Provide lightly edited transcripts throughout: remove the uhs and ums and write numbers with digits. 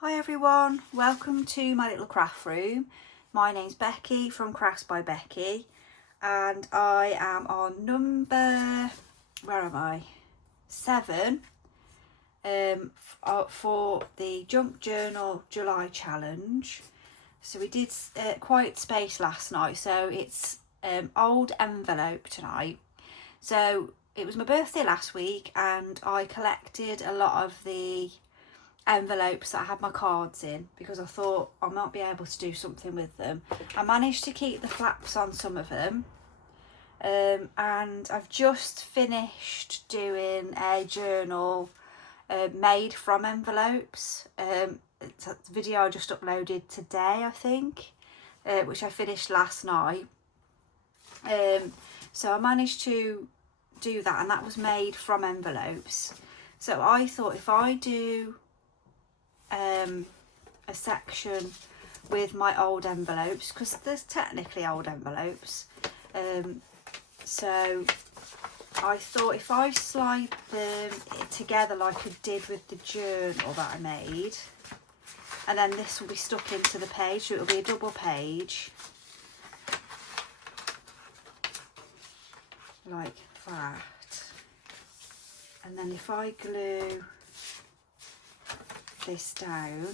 Hi everyone, welcome to my little craft room. My name's Becky from Crafts by Becky and I am on number, where am I? 7 for the Junk Journal July challenge. So we did Quiet Space last night, so it's old envelope tonight. So it was my birthday last week and I collected a lot of the envelopes that I had my cards in because I thought I might be able to do something with them. I managed to keep the flaps on some of them, and I've just finished doing a journal made from envelopes. It's a video I just uploaded today, I think, which I finished last night. So I managed to do that, and that was made from envelopes. So I thought if I do a section with my old envelopes, because there's technically old envelopes, so I thought if I slide them together like I did with the journal that I made, and then this will be stuck into the page, so it'll be a double page like that. And then if I glue this down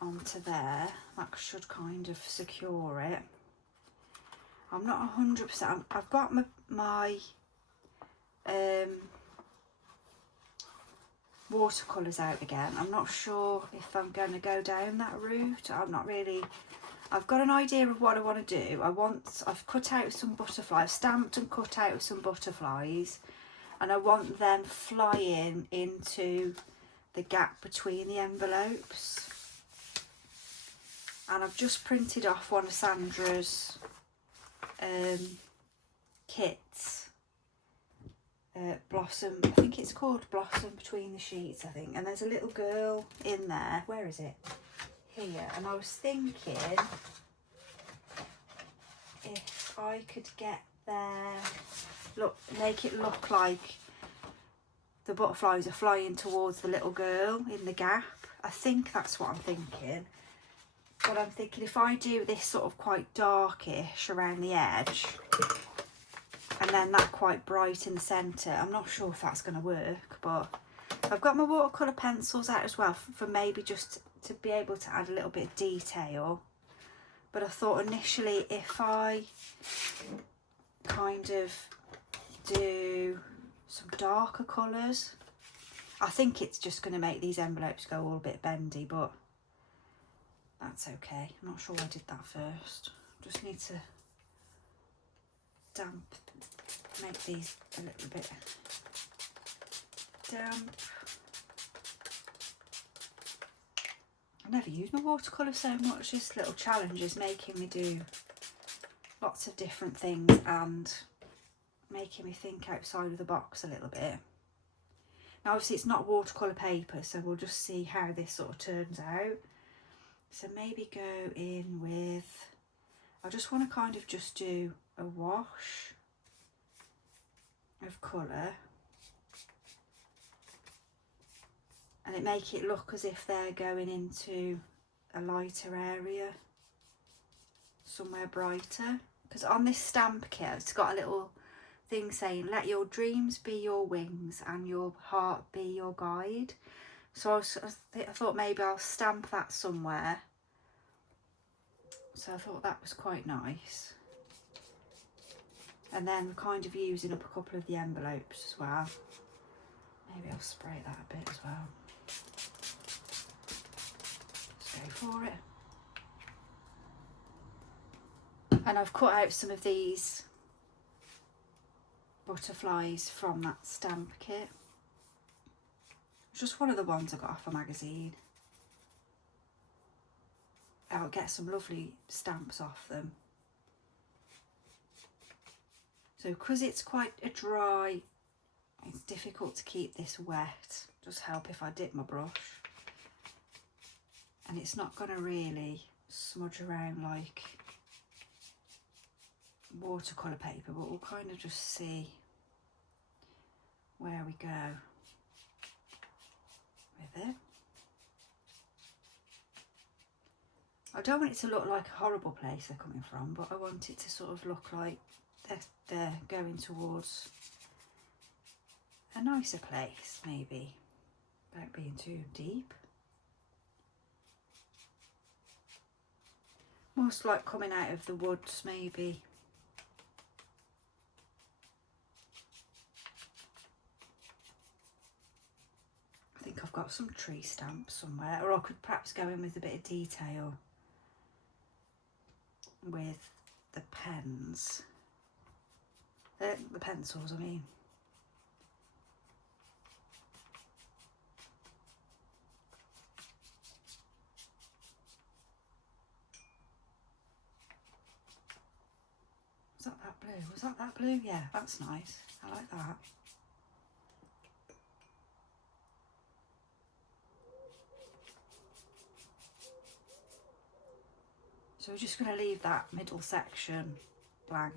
onto there, that should kind of secure it. I'm not 100%. I've got my watercolours out again. I'm not sure if I'm going to go down that route. I'm not really. I've got an idea of what I want to do. I've cut out some butterflies, stamped and cut out some butterflies, and I want them flying into the gap between the envelopes. And I've just printed off one of Sandra's kits. Blossom, I think it's called Blossom Between the Sheets, I think. And there's a little girl in there. Where is it? Here. And I was thinking if I could get there, make it look like the butterflies are flying towards the little girl in the gap. I think that's what I'm thinking. But I'm thinking if I do this sort of quite darkish around the edge and then that quite bright in the centre, I'm not sure if that's going to work, but I've got my watercolour pencils out as well for maybe just to be able to add a little bit of detail. But I thought initially if I kind of do some darker colours, I think it's just going to make these envelopes go all a bit bendy, but that's okay. I'm not sure I did that first. Just need to make these a little bit damp. I never use my watercolour so much. This little challenge is making me do lots of different things and making me think outside of the box a little bit. Now obviously it's not watercolour paper, so we'll just see how this sort of turns out. So maybe go in with, I just want to kind of just do a wash of colour and it make it look as if they're going into a lighter area, somewhere brighter. Because on this stamp kit it's got a little thing saying let your dreams be your wings and your heart be your guide. So I thought maybe I'll stamp that somewhere. So I thought that was quite nice. And then we're kind of using up a couple of the envelopes as well. Maybe I'll spray that a bit as well. Let's go for it. And I've cut out some of these butterflies from that stamp kit. It's just one of the ones I got off a magazine. I'll get some lovely stamps off them. So because it's quite a dry, it's difficult to keep this wet. Just help if I dip my brush. And it's not going to really smudge around like watercolour paper, but we'll kind of just see where we go. with it. I don't want it to look like a horrible place they're coming from, but I want it to sort of look like they're going towards a nicer place, maybe, without being too deep. Most like coming out of the woods, maybe. I think I've got some tree stamps somewhere, or I could perhaps go in with a bit of detail with the pens, the pencils, I mean. Was that blue? Was that blue? Yeah, that's nice. I like that. So we're just going to leave that middle section blank.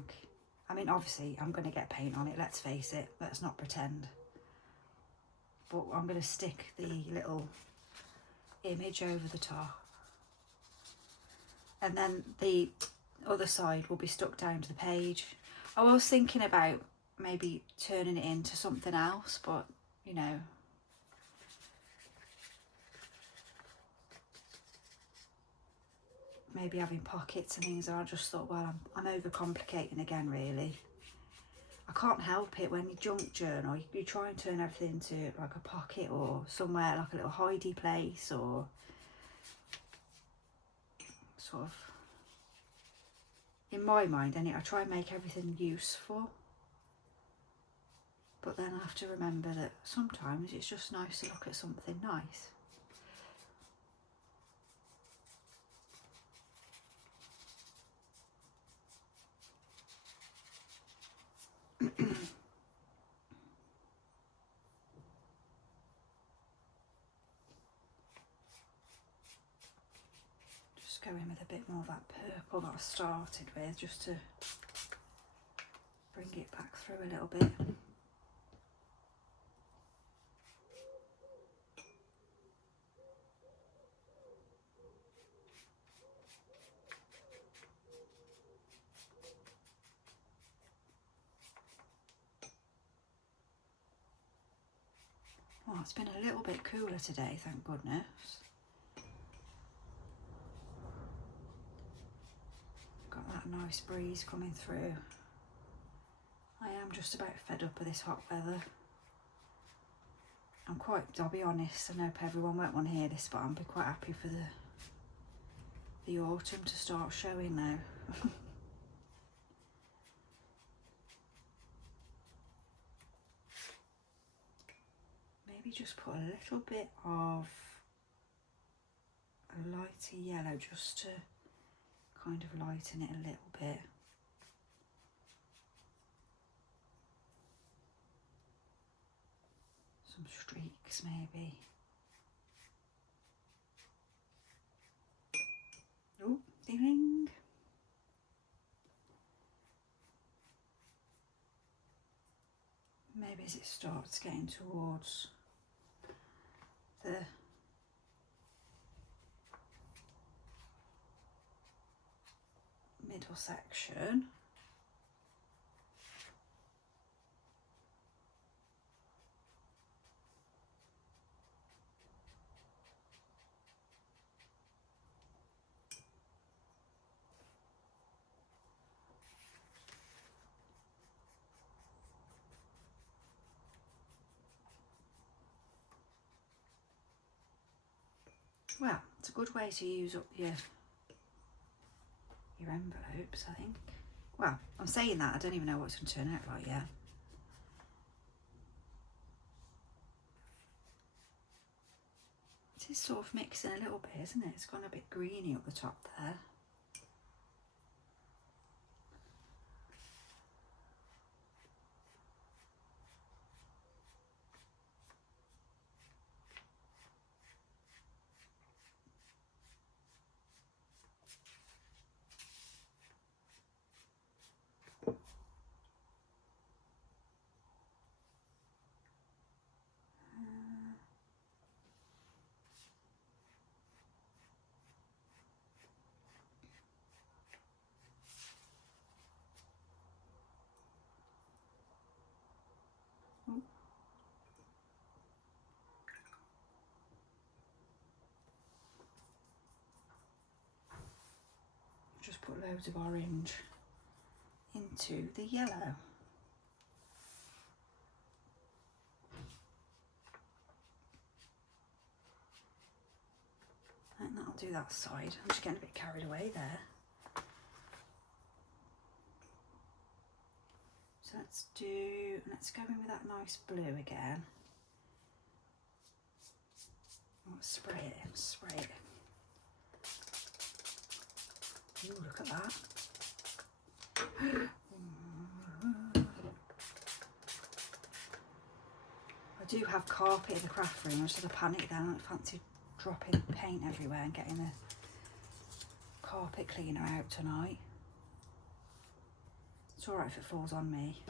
I mean, obviously, I'm going to get paint on it, let's face it. Let's not pretend. But I'm going to stick the little image over the top. And then the other side will be stuck down to the page. I was thinking about maybe turning it into something else, but, you know, maybe having pockets and things, and I just thought, well, I'm overcomplicating again, really. I can't help it when you junk journal, you try and turn everything into like a pocket or somewhere like a little hidey place, or sort of, in my mind, I try and make everything useful. But then I have to remember that sometimes it's just nice to look at something nice. Just go in with a bit more of that purple that I started with, just to bring it back through a little bit. Oh, it's been a little bit cooler today, thank goodness. Got that nice breeze coming through. I am just about fed up with this hot weather. I'll be honest, I know everyone won't want to hear this, but I'll be quite happy for the autumn to start showing now. Maybe just put a little bit of a lighter yellow just to kind of lighten it a little bit. Some streaks maybe. Oh, ding! Maybe as it starts getting towards the middle section. Well, it's a good way to use up your envelopes, I think. Well, I'm saying that, I don't even know what it's going to turn out like yet. It is sort of mixing a little bit, isn't it? It's gone a bit greeny up the top there. put loads of orange into the yellow. And that'll do that side. I'm just getting a bit carried away there. So let's go in with that nice blue again. Let's spray it. Ooh, look at that. I do have carpet in the craft room. I just had a panic then. I don't fancy dropping paint everywhere and getting the carpet cleaner out tonight. It's alright if it falls on me.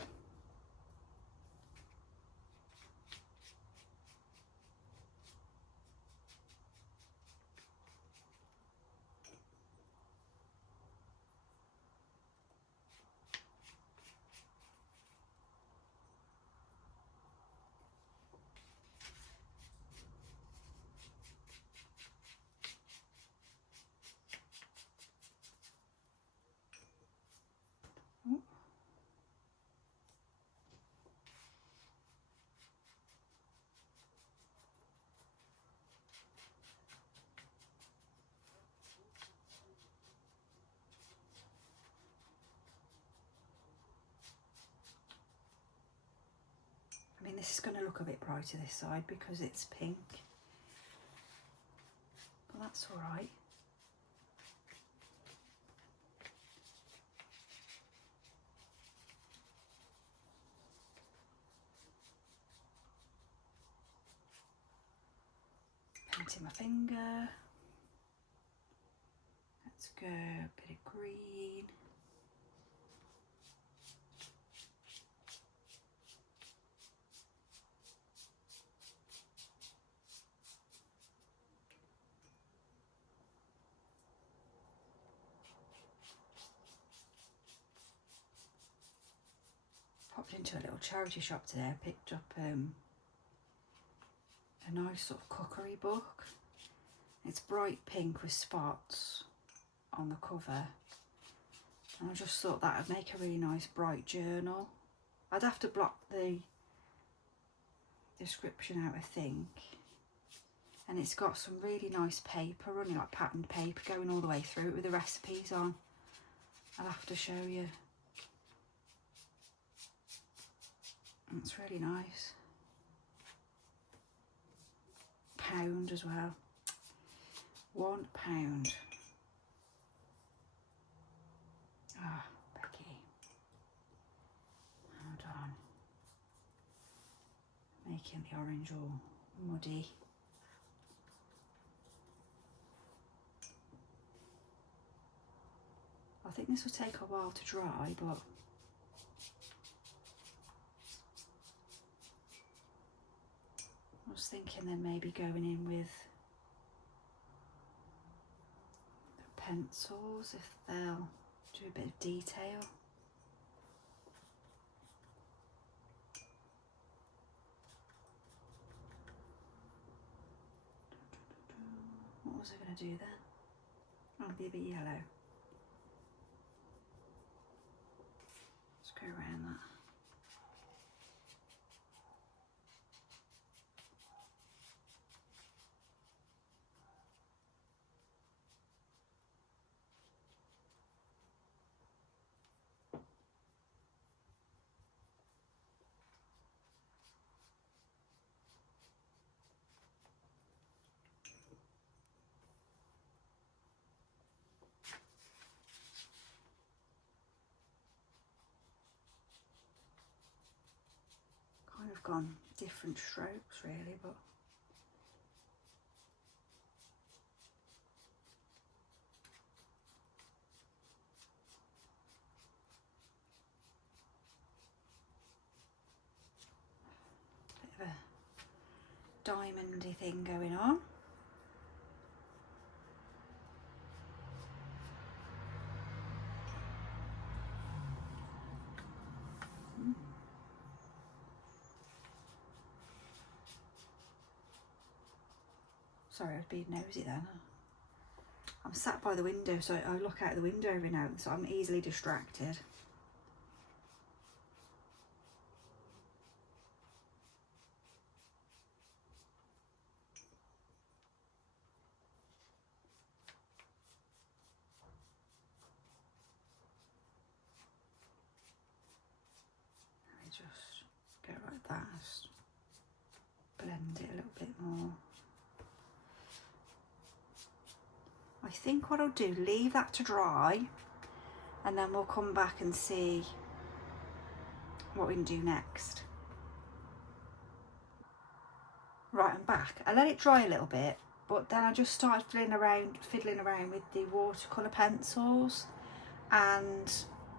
I mean, this is going to look a bit brighter this side because it's pink, but that's all right. Painting my finger. Let's go a bit of green. Popped into a little charity shop today. I picked up a nice sort of cookery book. It's bright pink with spots on the cover. And I just thought that would make a really nice bright journal. I'd have to block the description out, I think. And it's got some really nice paper running, like patterned paper going all the way through it with the recipes on. I'll have to show you. It's really nice. £1 as well. £1. Ah, Becky. Hold on. Making the orange all muddy. I think this will take a while to dry, but I was thinking then maybe going in with the pencils if they'll do a bit of detail. What was I going to do then? I'll be a bit yellow. Let's go around that. Kind of gone different strokes really, but bit of a diamondy thing going on. Sorry, I was being nosy then. I'm sat by the window, so I look out the window every now and then, so I'm easily distracted. Let me just go like that, just blend it a little bit more. I think what I'll do, leave that to dry, and then we'll come back and see what we can do next. Right, I'm back. I let it dry a little bit, but then I just started fiddling around with the watercolour pencils and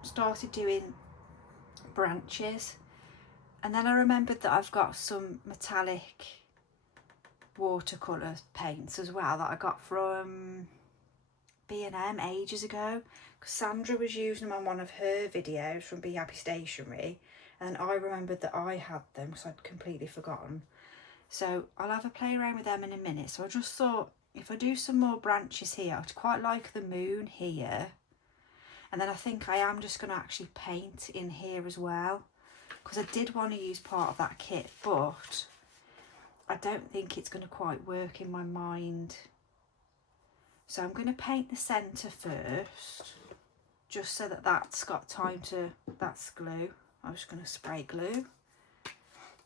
started doing branches. And then I remembered that I've got some metallic watercolour paints as well that I got from B&M ages ago, because Sandra was using them on one of her videos from Be Happy Stationery, and I remembered that I had them because I'd completely forgotten. So I'll have a play around with them in a minute. So I just thought, if I do some more branches here, I'd quite like the moon here, and then I think I am just going to actually paint in here as well, because I did want to use part of that kit, but I don't think it's going to quite work in my mind. So I'm going to paint the centre first, just so that that's got time to, that's glue. I'm just going to spray glue.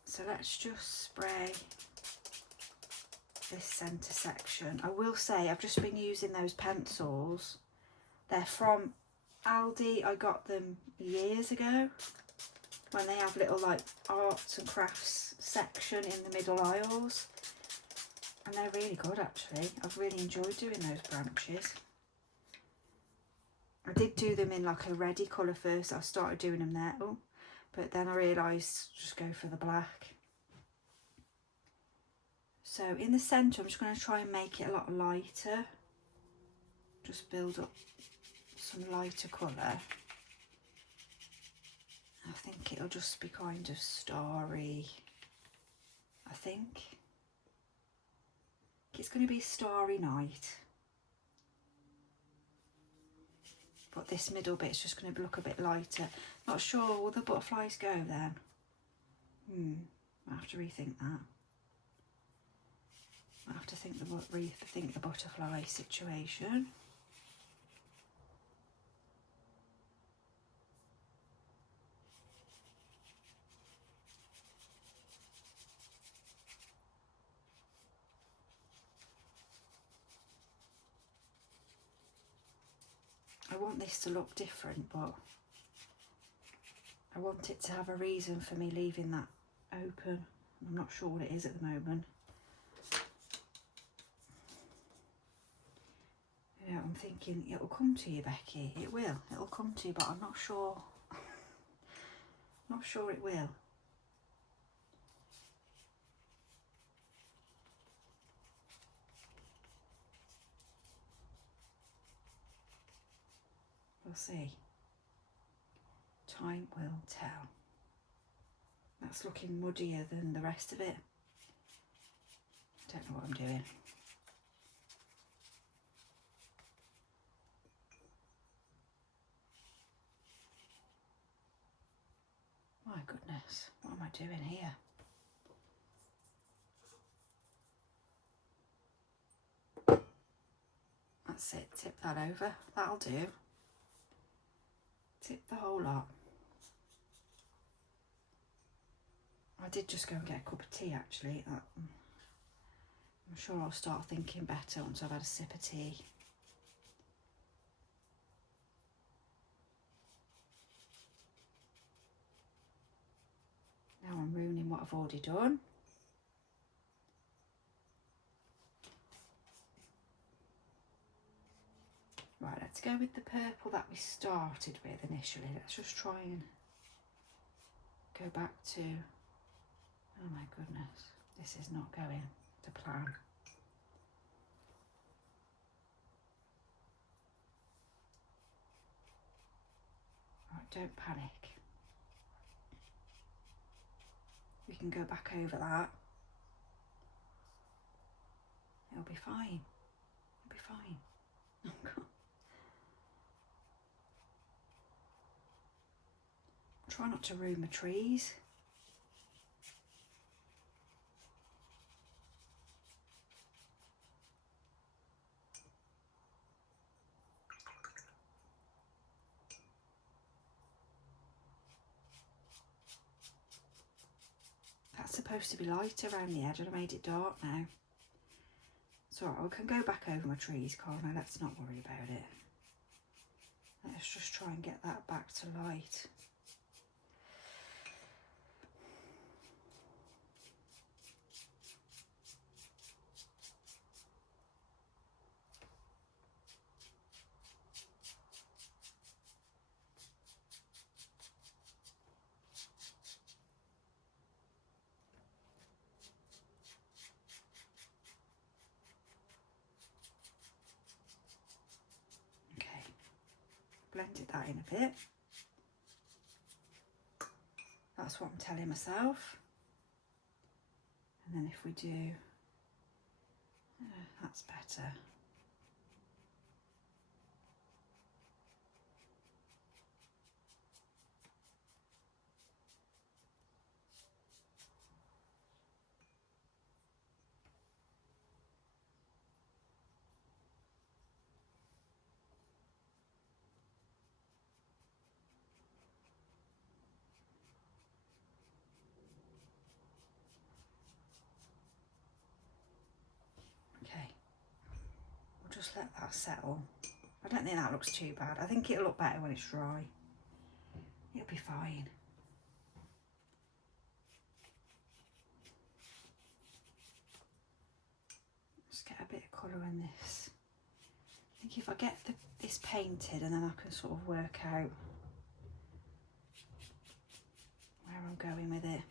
So let's just spray this centre section. I will say I've just been using those pencils. They're from Aldi. I got them years ago when they have little like arts and crafts section in the middle aisles. And they're really good actually. I've really enjoyed doing those branches. I did do them in like a reddy colour first. I started doing them there. Oh, but then I realised just go for the black. So in the centre I'm just going to try and make it a lot lighter. Just build up some lighter colour. I think it'll just be kind of starry, I think. It's going to be a starry night, but this middle bit's just going to look a bit lighter. Not sure, will the butterflies go then? I'll have to rethink that. I'll have to rethink the butterfly situation. I want this to look different, but I want it to have a reason for me leaving that open. I'm not sure what it is at the moment. Yeah, I'm thinking it'll come to you, Becky. It will. It'll come to you, but I'm not sure. Not sure it will. We'll see. Time will tell. That's looking muddier than the rest of it. Don't know what I'm doing. My goodness, what am I doing here? That's it, tip that over. That'll do. Tip the whole lot. I did just go and get a cup of tea actually. I'm sure I'll start thinking better once I've had a sip of tea. Now I'm ruining what I've already done. Right, let's go with the purple that we started with initially. Let's just try and go back to, oh my goodness, this is not going to plan. Right, don't panic. We can go back over that. It'll be fine. It'll be fine. Try not to ruin my trees. That's supposed to be light around the edge and I made it dark now. It's alright, we can go back over my trees, can't I? Let's not worry about it. Let's just try and get that back to light. Blended that in a bit. That's what I'm telling myself. And then if we do, that's better. Just let that settle. I don't think that looks too bad. I think it'll look better when it's dry. It'll be fine. Just get a bit of colour in this. I think if I get this painted and then I can sort of work out where I'm going with it.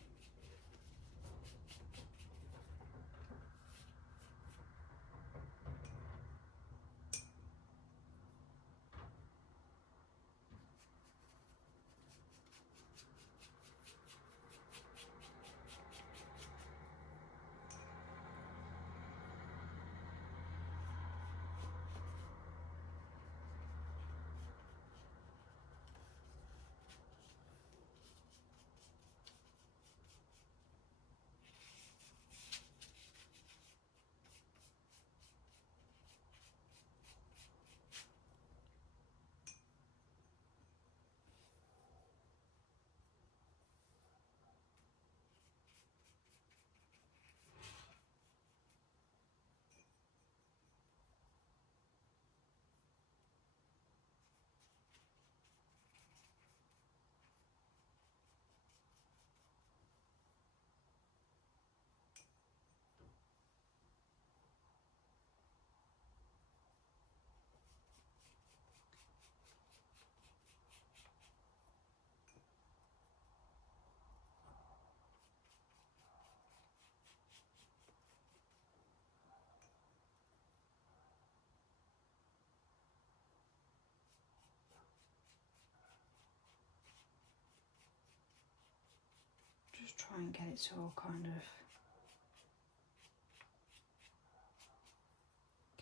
Just try and get it to all kind of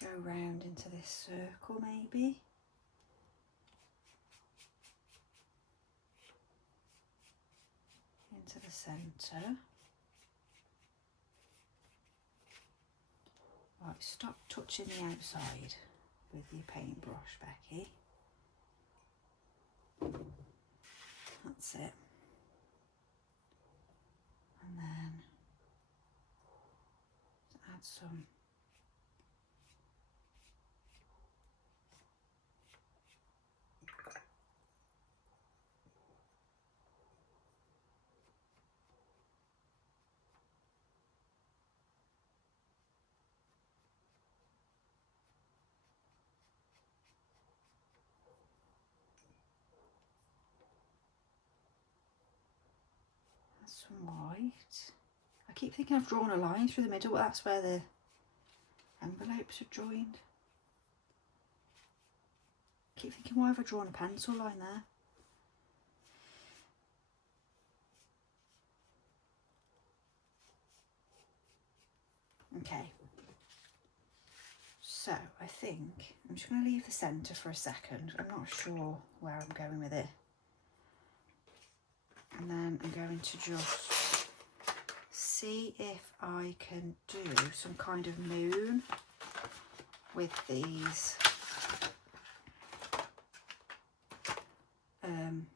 go round into this circle maybe. Into the centre. Right, stop touching the outside with your paintbrush, Becky. That's it. And then add some white. I keep thinking I've drawn a line through the middle, but that's where the envelopes are joined. I keep thinking, why have I drawn a pencil line there? Okay, So I think I'm just going to leave the centre for a second. I'm not sure where I'm going with it. And then I'm going to just see if I can do some kind of moon with these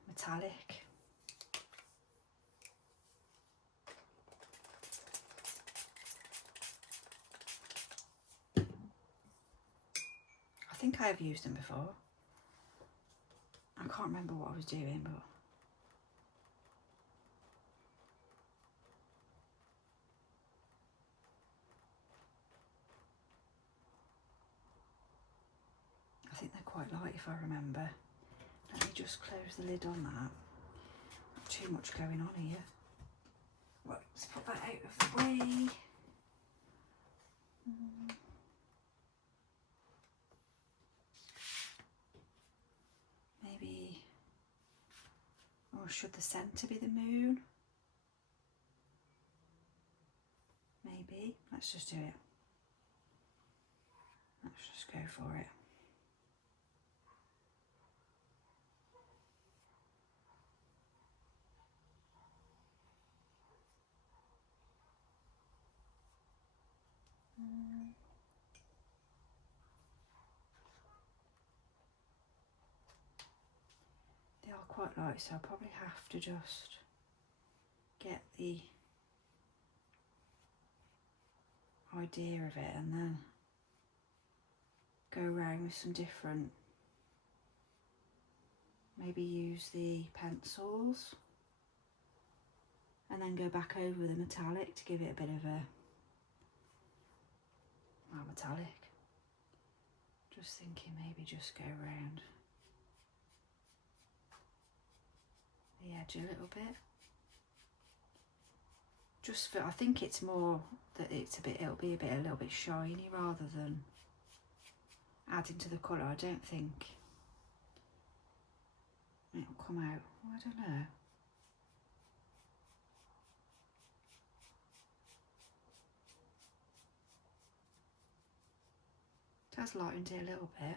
metallic. I think I have used them before. I can't remember what I was doing, but I think they're quite light if I remember. Let me just close the lid on that. Not too much going on here. Right, let's put that out of the way. Maybe, or should the centre be the moon? Maybe. Let's just do it. Let's just go for it. They are quite light, so I'll probably have to just get the idea of it and then go around with some different, maybe use the pencils and then go back over the metallic to give it a bit of a, well, metallic. Just thinking maybe just go around the edge a little bit. Just for, I think it's more that it's a bit, it'll be a little bit shiny rather than adding to the colour. I don't think it'll come out. I don't know. It has lightened it a little bit.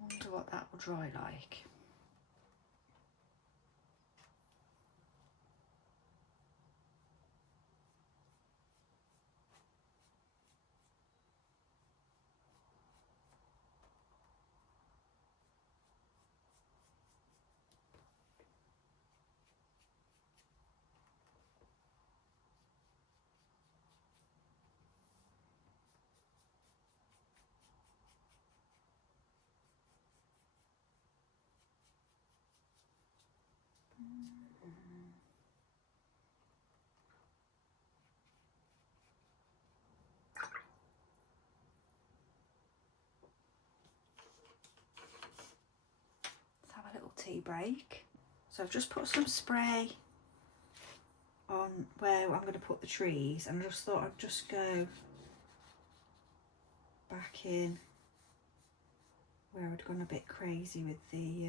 Wonder what that will dry like. Let's have a little tea break. So I've just put some spray on where I'm going to put the trees, and I just thought I'd just go back in where I'd gone a bit crazy with the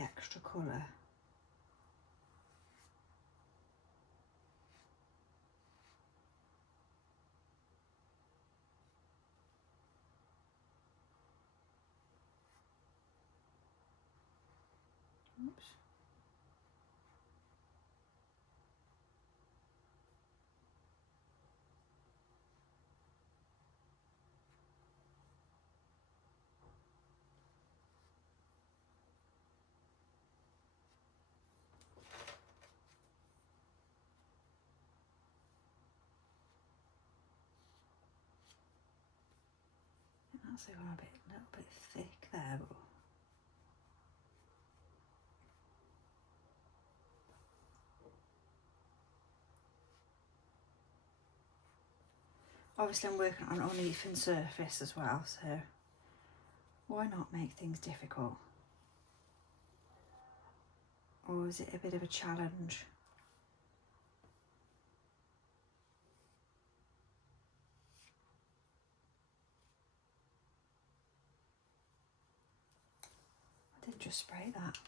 extra colour. Oops. That's a little bit thick there, but obviously I'm working on an uneven surface as well, so why not make things difficult? Or is it a bit of a challenge? I didn't just spray that.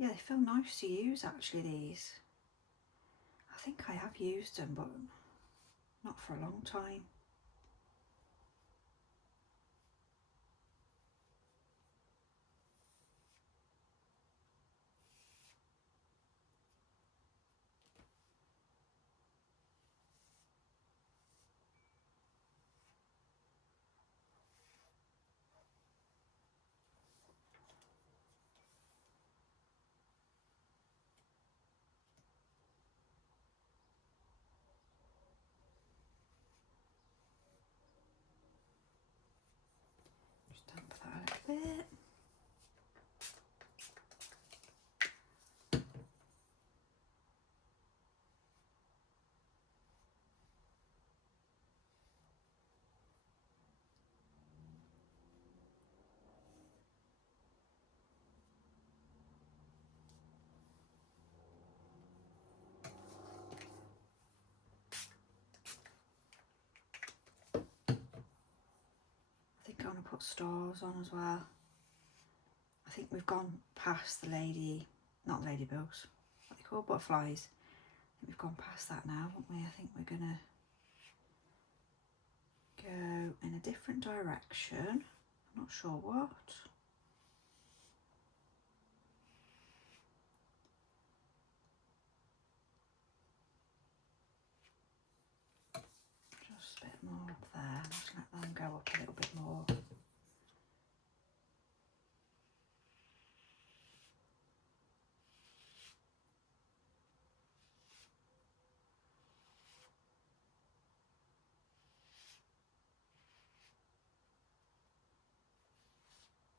Yeah, they feel nice to use actually, these. I think I have used them, but not for a long time. Just damp that a little bit. I think I'm going to put stars on as well. I think we've gone past the not ladybugs, what they call butterflies. I think we've gone past that now, haven't we? I think we're going to go in a different direction. I'm not sure what. Just a bit more up there. Just let them go up a little bit more.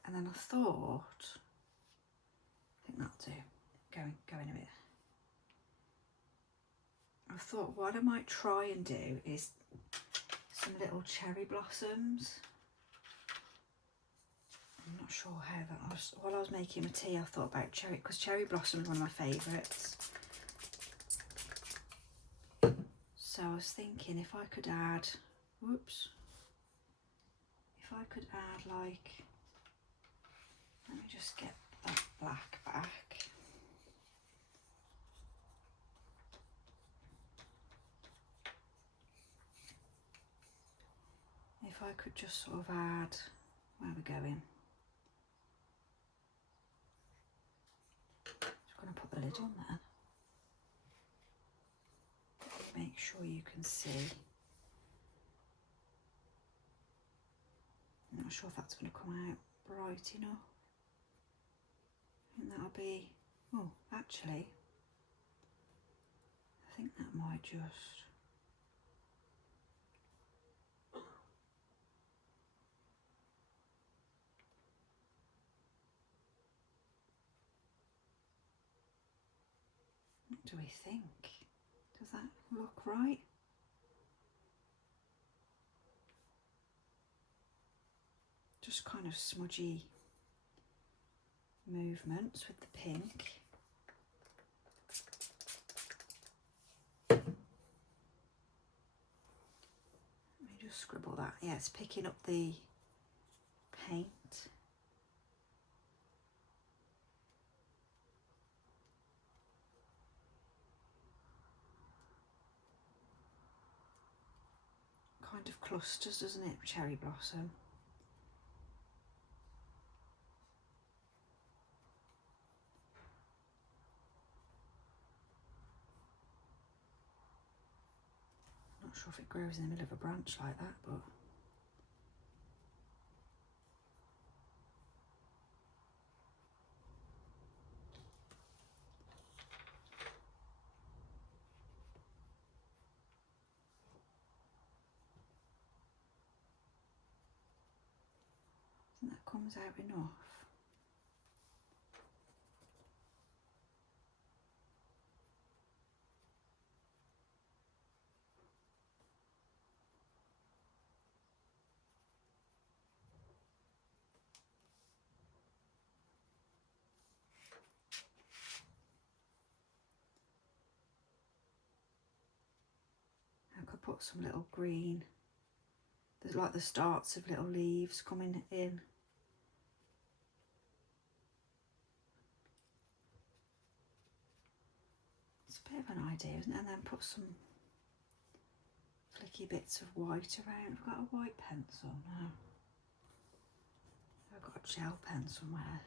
And then I thought, I think that'll do. Going a bit. I thought what I might try and do is some little cherry blossoms. I'm not sure how that was. While I was making my tea, I thought about cherry, because cherry blossom is one of my favourites. So I was thinking if I could add, whoops, if I could add like, let me just get that black back. If I could just sort of add, where are we going? Just going to put the lid on there. Make sure you can see. I'm not sure if that's going to come out bright enough. I think that'll be, oh, actually, I think that might just, what do we think? Does that look right? Just kind of smudgy movements with the pink. Let me just scribble that. Yeah, it's picking up the paint. Kind of clusters, doesn't it, cherry blossom? Not sure if it grows in the middle of a branch like that, but I think that comes out enough. I could put some little green, there's like the starts of little leaves coming in. bit of an idea, isn't it? And then put some flicky bits of white around. I've got a white pencil now. I've got a gel pen somewhere.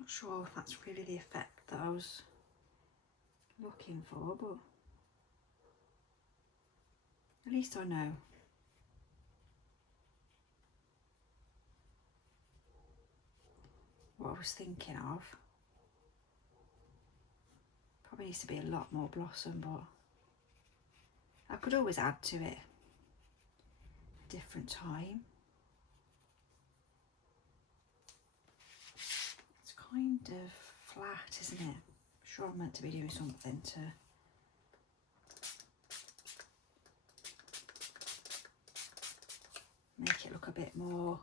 Not sure if that's really the effect that I was looking for, but at least I know. What I was thinking of. Probably needs to be a lot more blossom, but I could always add to it a different time. It's kind of flat, isn't it? I'm sure I'm meant to be doing something to make it look a bit more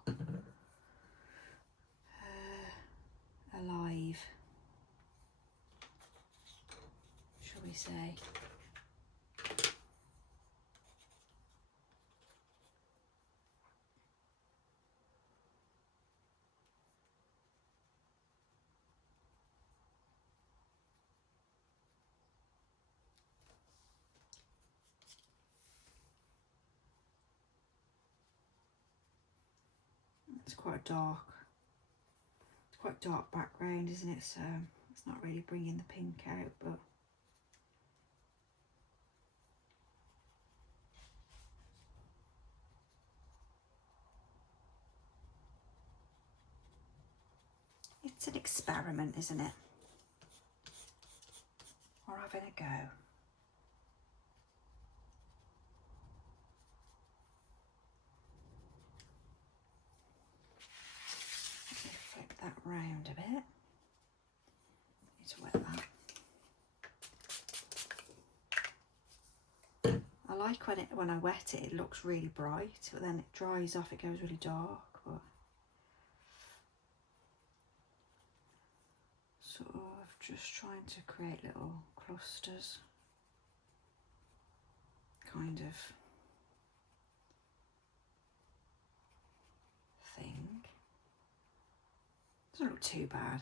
alive, shall we say. It's quite dark background, isn't it? So it's not really bringing the pink out, but it's an experiment, isn't it? Or having a go. Flip that round a bit. Need to wet that. I like when I wet it, it looks really bright, but then it dries off, it goes really dark. But sort of just trying to create little clusters, kind of thing. Doesn't look too bad.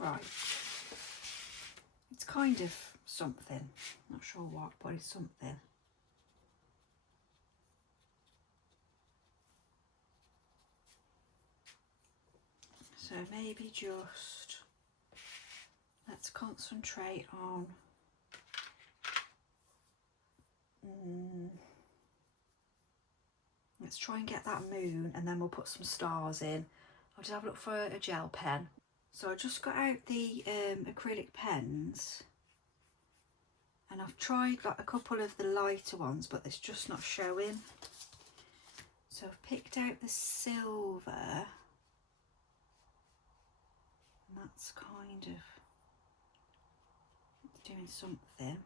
Right, it's kind of something, not sure what, but it's something. So maybe just, let's concentrate on let's try and get that moon, and then we'll put some stars in. I'll just have a look for a gel pen. So I just got out the acrylic pens, and I've tried like a couple of the lighter ones, but it's just not showing. So I've picked out the silver, and that's kind of doing something.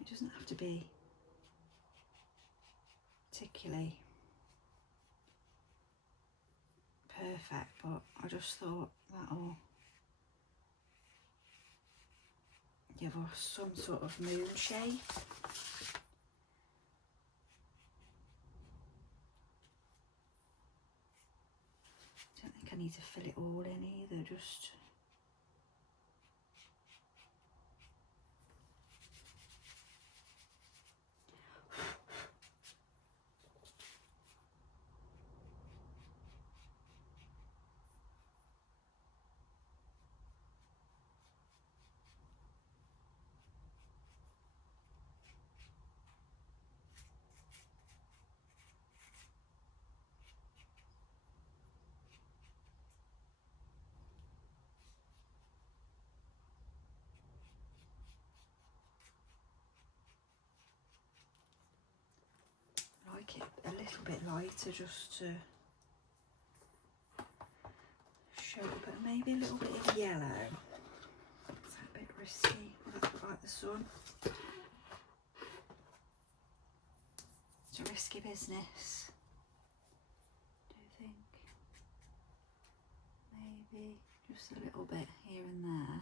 It doesn't have to be particularly perfect, but I just thought that'll give us some sort of moon shape. I don't think I need to fill it all in either, just make it a little bit lighter just to show it, but maybe a little bit of yellow. Is that a bit risky? Would that look like the sun? It's a risky business. Do you think? Maybe just a little bit here and there.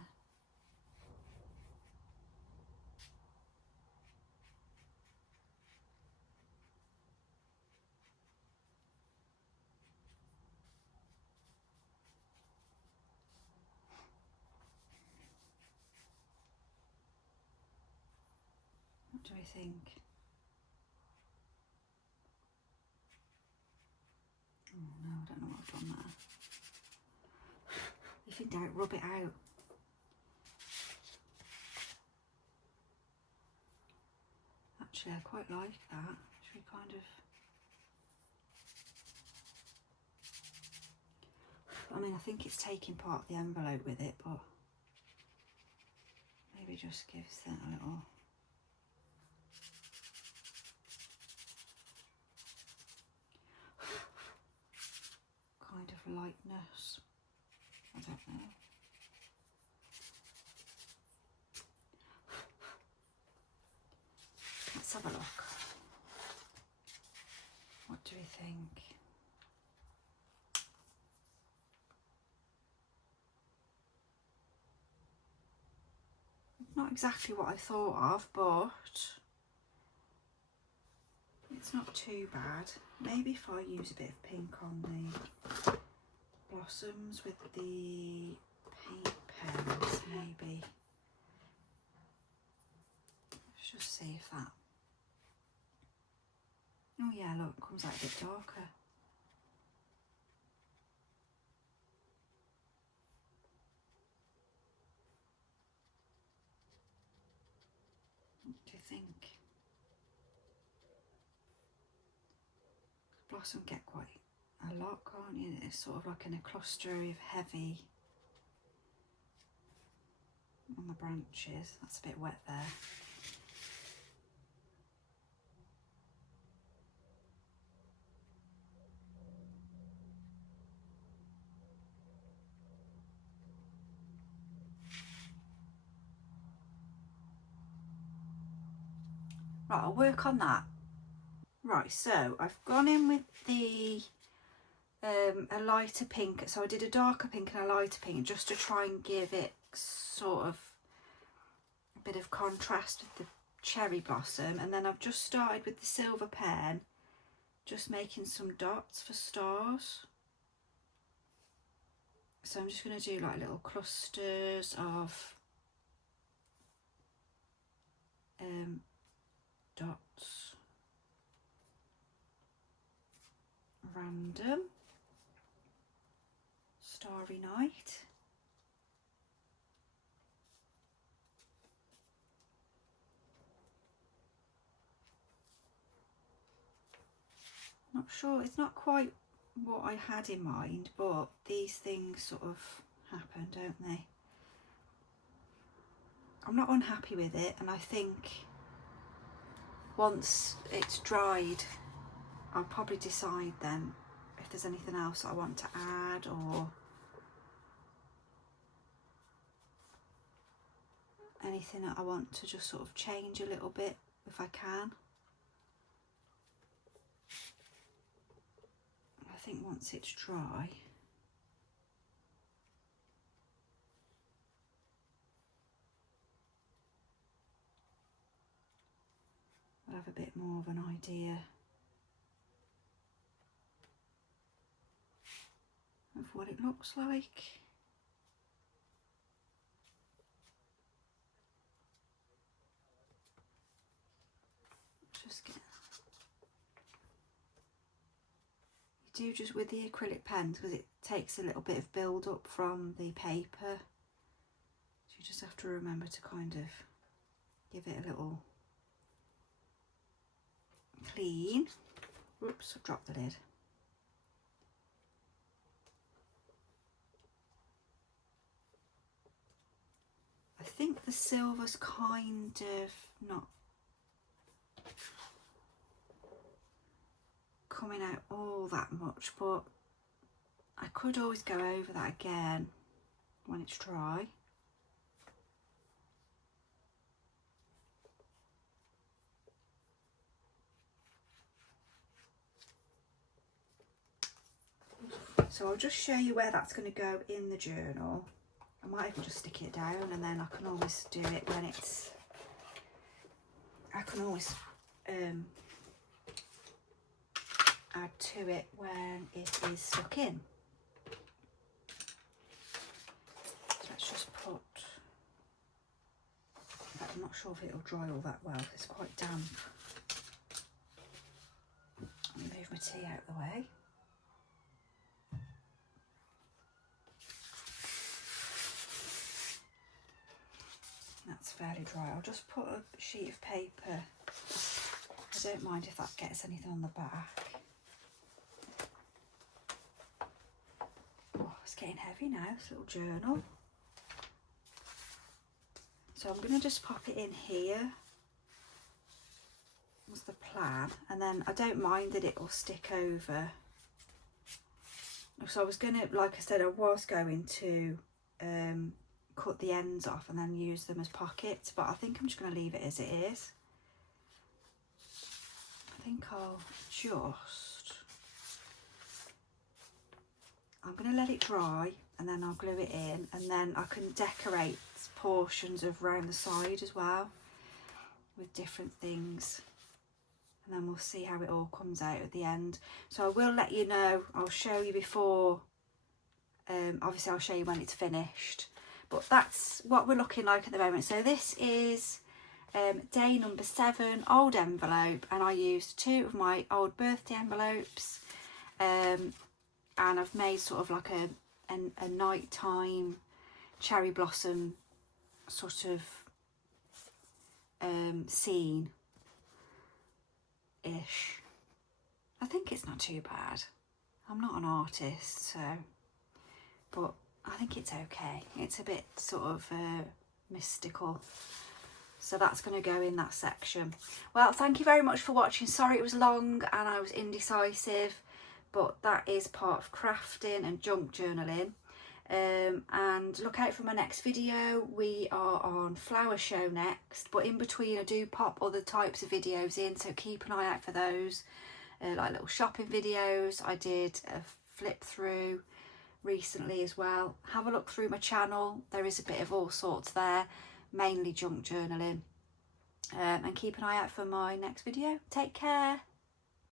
What do we think? Oh no, I don't know what I've done there. If in doubt, rub it out. Actually, I quite like that. Should we kind of... I mean, I think it's taking part of the envelope with it, but maybe just gives that a little... kind of lightness. I don't know. Let's have a look. What do we think? Not exactly what I thought of, but it's not too bad. Maybe if I use a bit of pink on the blossoms with the paint pens, maybe. Let's just see if that... Oh yeah, look, it comes out a bit darker. What do you think? Blossom get quite a lot, can't you? It's sort of like in a cluster of heavy on the branches. That's a bit wet there. Right, I'll work on that. Right, so I've gone in with the a lighter pink. So I did a darker pink and a lighter pink just to try and give it sort of a bit of contrast with the cherry blossom. And then I've just started with the silver pen, just making some dots for stars. So I'm just going to do like little clusters of dots, random, starry night. Not sure, it's not quite what I had in mind, but these things sort of happen, don't they? I'm not unhappy with it, and I think once it's dried I'll probably decide then if there's anything else I want to add, or anything that I want to just sort of change a little bit if I can. I think once it's dry, I'll have a bit more of an idea of what it looks like. Just get... You do just with the acrylic pens, because it takes a little bit of build up from the paper. So you just have to remember to kind of give it a little clean. Whoops, I've dropped the lid. I think the silver's kind of not... coming out all that much, but I could always go over that again when it's dry. So I'll just show you where that's going to go in the journal. I might even just stick it down, and then I can always do it when it's, I can always add to it when it is stuck in. So let's just put, I'm not sure if it'll dry all that well, it's quite damp. Let me move my tea out of the way. That's fairly dry. I'll just put a sheet of paper. I don't mind if that gets anything on the back. Oh, it's getting heavy now, this little journal. So I'm going to just pop it in here. Was the plan, and then I don't mind that it will stick over. So I was going to, like I said, I was going to cut the ends off and then use them as pockets, but I think I'm just going to leave it as it is. I think I'll just, I'm going to let it dry and then I'll glue it in, and then I can decorate portions of around the side as well with different things, and then we'll see how it all comes out at the end. So I will let you know, I'll show you before, obviously I'll show you when it's finished. But that's what we're looking like at the moment. So this is day number 7, old envelope, and I used 2 of my old birthday envelopes, and I've made sort of like a nighttime cherry blossom sort of scene ish. I think it's not too bad. I'm not an artist, so, but I think it's okay. It's a bit sort of mystical. So that's going to go in that section. Well, thank you very much for watching. Sorry it was long and I was indecisive, but that is part of crafting and junk journaling. And look out for my next video. We are on flower show next, but in between I do pop other types of videos in, so keep an eye out for those, like little shopping videos. I did a flip through recently as well. Have a look through my channel, there is a bit of all sorts there, mainly junk journaling, and keep an eye out for my next video. Take care.